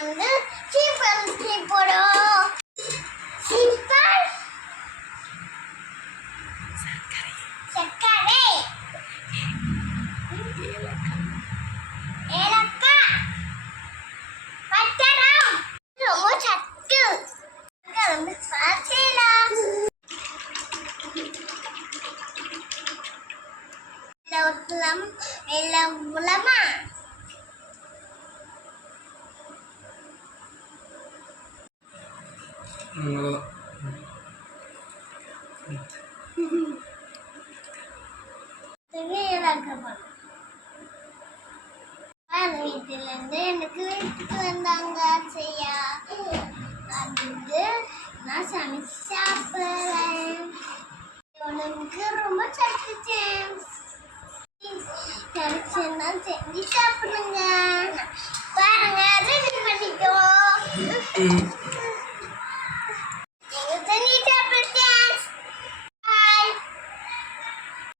வந்து சீப்பல் போடும். சீப்பல் சர்க்கரை ஏலக்காய் பட்டரம் ரொம்ப சத்து கிளம்பி சாச்சேலாம் எல்லாம் உலமா வீட்டிலிருந்து எனக்கு வீட்டுக்கு வந்தாங்க செய்யா வந்து நான் சமைச்சு சாப்பிடுறேன். உனக்கு ரொம்ப சத்துச்சேன் கிடைச்சுன்னா செஞ்சு சாப்பிடுங்க. பாருங்க ரெடி பண்ணிக்கோ.